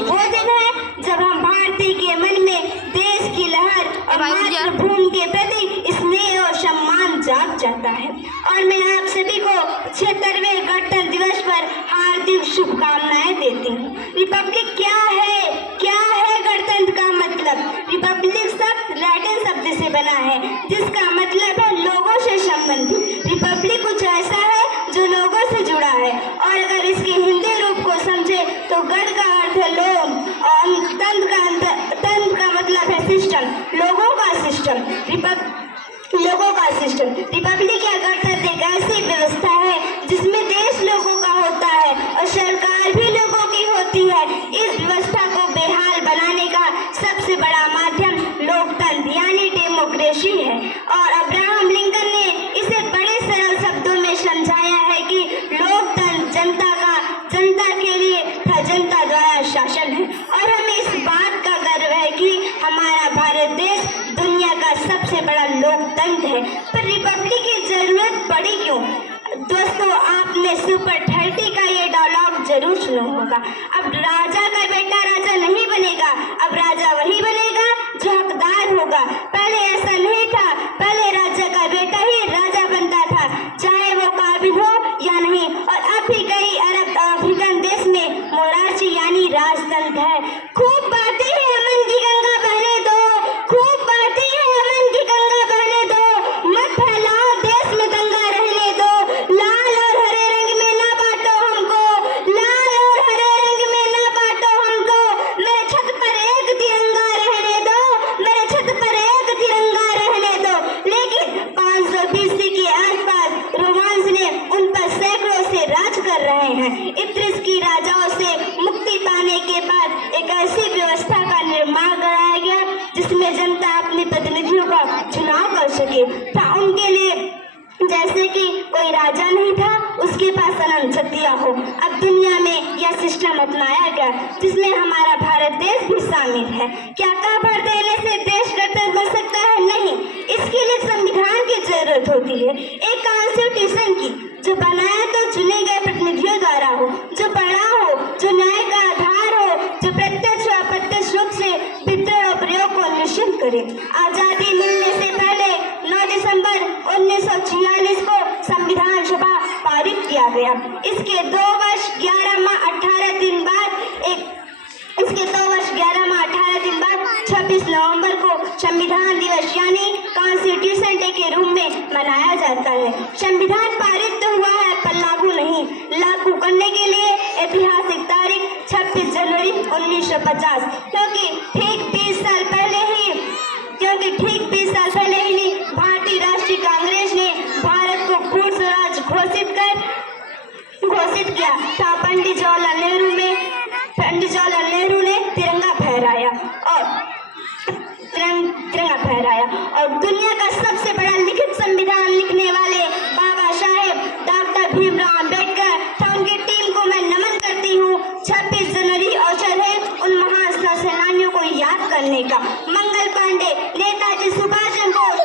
वो दिन है जब हम भारतीय के मन में देश की लहर और मातृभूमि के प्रति स्नेह और सम्मान जाग जाता है। और मैं आप सभी को 76वें गणतंत्र दिवस पर हार्दिक शुभकामनाएं देती हूँ। रिपब्लिक क्या है गणतंत्र का मतलब? रिपब्लिक शब्द लैटिन शब्द से बना है जिसका मतलब है लोगों से संबंधित। रिपब्लिक कुछ ऐसा है जो लोगों से जुड़ा है, और अगर इसके हिंदी रूप को समझे तो गण का अर्थ है लोग और तंत्र का मतलब है सिस्टम, लोगों का सिस्टम। रिपब्लिक या गणतंत्र एक ऐसी व्यवस्था है जिसमें देश लोगों का होता है और सरकार भी लोगों की होती है। इस व्यवस्था को बेहाल बनाने का सबसे बड़ा माध्यम लोकतंत्र यानी डेमोक्रेसी है, और अब्राहम लिंकन ने इसे बड़े सरल शब्दों में समझाया है कि लोकतंत्र जनता के लिए तथा जनता द्वारा शासन है। और हमें इस बात का गर्व है कि हमारा भारत देश दुनिया का सबसे बड़ा लोकतंत्र है। पर रिपब्लिक की जरूरत पड़ी क्यों? दोस्तों, आपने सुपर 30 का ये डायलॉग जरूर सुना होगा। अब राजा का बेटा राजा नहीं बनेगा, अब राजा वही बनेगा जो हकदार होगा। पहले ऐसा नहीं था, पहले राजा का बेटा ही राजा बनता था, चाहे वो काबिल हो या नहीं। और अब भी कई अरब अफ्रीकन देश में मोरार्ची यानी राजतंत्र है। खूब बातें हैं, अमन की गंगा बहने दो, खूब बातें हैं, अमन की गंगा बहने दो, मत फैलाओ देश में दंगा रहने दो, लाल और हरे रंग में ना बांटो हमको, लाल और हरे रंग में ना बांटो हमको, मेरे छत पर एक तिरंगा रहने दो, मेरे छत पर एक तिरंगा रहने दो। लेकिन 500 BC के आसपास रोमांस ने उन पर सैकड़ों से राज कर रहे हैं। इद्रिस की राजाओं से मुक्ति पाने के बाद एक ऐसी व्यवस्था का निर्माण कराया गया जिसमें जनता अपने प्रतिनिधियों का चुनाव कर सके था। उनके लिए जैसे कि कोई राजा नहीं था, उसके पास अनंत शक्तियां हो। अब दुनिया में यह सिस्टम अपनाया गया जिसमें हमारा भारत देश भी शामिल है। क्या खबर देने से देश गणतंत्र बन सकता है? नहीं, इसके लिए संविधान की जरूरत होती है, एक कॉन्स्टिट्यूशन की, जो बनाया तो चुने गए प्रतिनिधियों द्वारा हो, जो बड़ा हो, जो न्याय का आधार हो, जो प्रत्यक्ष व अप्रत्यक्ष रूप से वितरण और प्रयोग को निश्चित करे। आजादी मिलने से पहले 9 दिसंबर 1946 को संविधान सभा पारित किया गया। इसके 2 वर्ष 11 माह 18 दिन बाद 26 नवंबर को संविधान दिवस यानी कॉन्स्टिट्यूशन डे के रूप में मनाया जाता है। संविधान पारित तो हुआ है पर लागू नहीं। लागू करने के लिए ऐतिहासिक तारीख 26 जनवरी 1950, क्योंकि ठीक 20 साल पहले ही भारतीय राष्ट्रीय कांग्रेस ने भारत को पूर्ण स्वराज घोषित किया था। पंडित जवाहरलाल नेहरू ने तिरंगा फहराया और दुनिया का सबसे बड़ा लिखित संविधान लिखने वाले बाबा साहेब डॉक्टर भीमराव अम्बेडकर था, उनकी टीम को मैं नमन करती हूँ। 26 जनवरी अवसर है उन महान सेनानियों को याद करने का। मंगल पांडे, नेताजी सुभाष चंद्र बोस,